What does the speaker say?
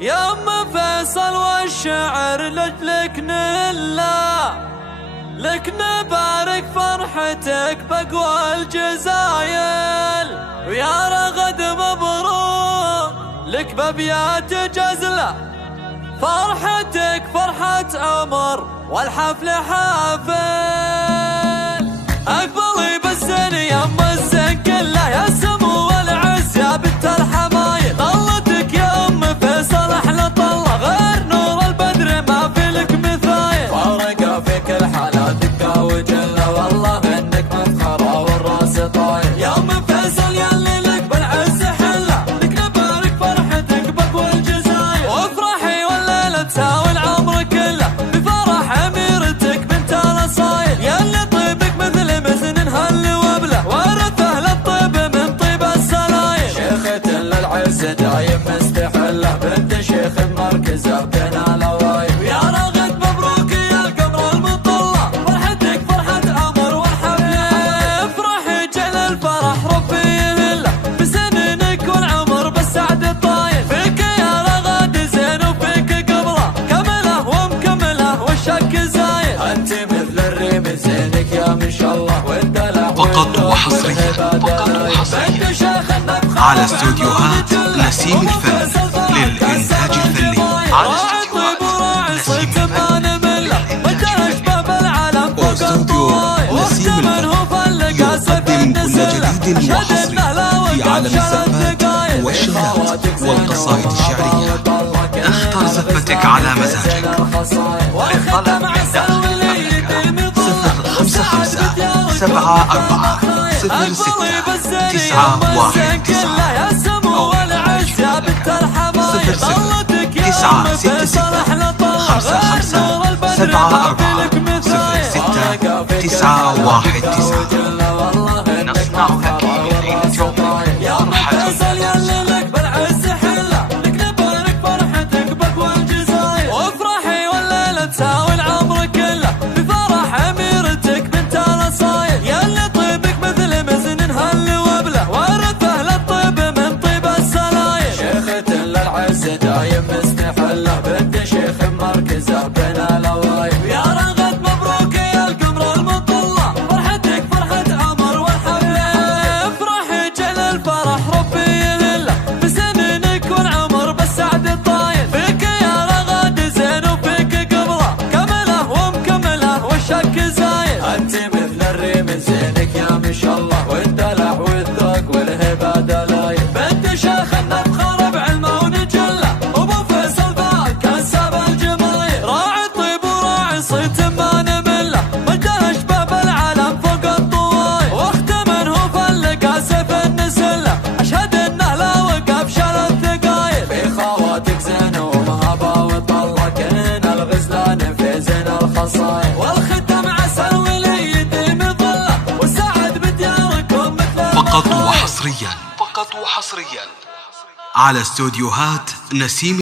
يا ام فيصل والشعر لجلك نلا، لك نبارك فرحتك بقوى الجزايل، ويا رغد مبروك لك بابيات جزلة، فرحتك فرحة عمر والحفل حافل. اقبلي بالزين يا ام الزين كله، يا سمو والعز يا بنت الحمايل، طلتك يا ام فيصل احلى طله، غير نور البدر ما في لك مثايل، فارقه في كل حالاتك وجله، والله انك مفخره والراس طايل، يا ام فيصل ياللي لك بالعز حله، لك نبارك فرحتك بقوى الجزايل، وافرحي والليله تساوي العمر كله، بفرح اميرتك بنت الاصايل، ياللي طيبك مثل مزن هل وبله، ورثه للطيب من طيب السلايل، شيخة للعز دايم مستحله، بنت شيخ مركزه بين الاوايل، ويا رغد مبروك يا القمر المطله، فرحتك فرحه عمر والحفل، افرحي جعل الفرح ربي يهله، بسنينك والعمر بالسعد الطايل، فيك يا رغد زين وفيك قبله، كمله ومكمله والشك زايل، انت مثل الريم زينك يا ما شاء الله، والدلع فقط وحصريا على استوديوهات نسيم الفن للإنتاج الفني. على استوديوهات نسيم الفن واستوديو نسيم الفن يقدم كل جديد وحصري في عالم الزفات والشغلات والقصائد الشعرية. اختر زفتك على مزاجك. للطلب من داخل المملكة 055 74 06 919 أو 06 966 55 74 06 919. نصنع لك ليلة يوم فرحة لك بالعز حله، لك نبارك فرحتك بقوى الجزايل، وافرحي والليله تساوي العمر كله، بفرح اميرتك بنت الاصايل، ياللي طيبك مثل مزن هل وبله، ورثه للطيب من طيب السلايل، شيخة للعز دايم مستحله، بنت شيخ مركزه بين الاوايل، ويا رغد مبروك يا القمر المطله، فرحتك فرحه عمر والحفل، افرحي جعل الفرح ربي يهله، بسنينك والعمر بالسعد الطايل، فيك يا رغد زين وفيك قبله، كمله ومكمله والشك زايل، انت مثل الريم زينك يا ما شاء الله، والدلع والذوق والهبه دلايل، بنت شيخ النبخر بعلمه ونجله، ابو فيصل ذاك كسب الجمايل، راعي الطيب وراعي صيت ما نمله، مجده شباب العالم فوق الطوايل، واختمن هو فلقى سيف النسله، اشهد انه لا وقف شال الثقايل، في خواتك زين ومهابه وطله، كن الغزلان في زين الخصايل، والختم عسل ولي يديم ظله، والسعد بدياركم مثل فقط وحصريا على استوديوهات نسيم